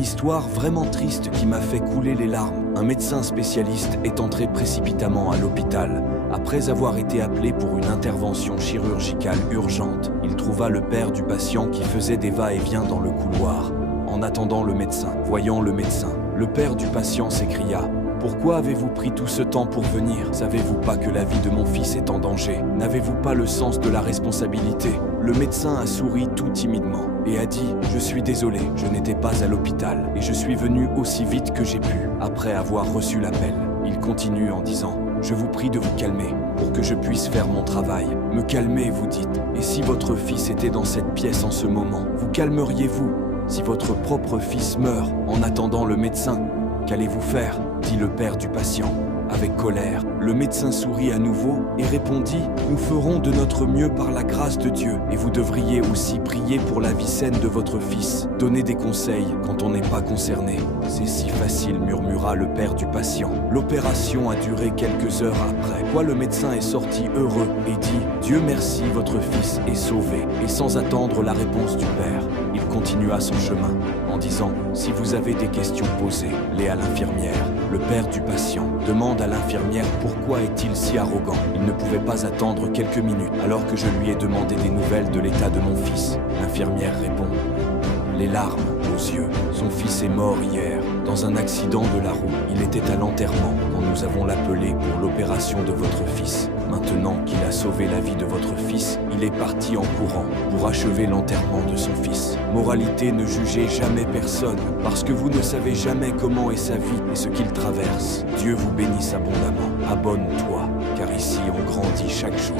Une histoire vraiment triste qui m'a fait couler les larmes. Un médecin spécialiste est entré précipitamment à l'hôpital. Après avoir été appelé pour une intervention chirurgicale urgente, il trouva le père du patient qui faisait des va-et-vient dans le couloir. En attendant le médecin, voyant le médecin, le père du patient s'écria: « Pourquoi avez-vous pris tout ce temps pour venir? Savez-vous pas que la vie de mon fils est en danger? N'avez-vous pas le sens de la responsabilité ?» Le médecin a souri tout timidement et a dit: « Je suis désolé, je n'étais pas à l'hôpital et je suis venu aussi vite que j'ai pu. » Après avoir reçu l'appel, il continue en disant: « Je vous prie de vous calmer pour que je puisse faire mon travail. » Me calmer, vous dites. Et si votre fils était dans cette pièce en ce moment, vous calmeriez-vous? Si votre propre fils meurt en attendant le médecin, qu'allez-vous faire? Dit le père du patient. Avec colère, le médecin sourit à nouveau et répondit: « Nous ferons de notre mieux par la grâce de Dieu, et vous devriez aussi prier pour la vie saine de votre fils. Donner des conseils quand on n'est pas concerné. C'est si facile, murmura le père du patient. L'opération a duré quelques heures après, quoi le médecin est sorti heureux et dit: « Dieu merci, votre fils est sauvé. » Et sans attendre la réponse du père, il continua son chemin en disant: « Si vous avez des questions, posez-les à l'infirmière. » Le père du patient demande à l'infirmière pourquoi est-il si arrogant. Il ne pouvait pas attendre quelques minutes alors que je lui ai demandé des nouvelles de l'état de mon fils. L'infirmière répond, les larmes aux yeux. Son fils est mort hier, dans un accident de la roue. Il était à l'enterrement quand nous avons l'appelé pour l'opération de votre fils. Maintenant qu'il a sauvé la vie de votre fils, il est parti en courant pour achever l'enterrement de son fils. Moralité, ne jugez jamais personne, parce que vous ne savez jamais comment est sa vie et ce qu'il traverse. Dieu vous bénisse abondamment. Abonne-toi, car ici on grandit chaque jour.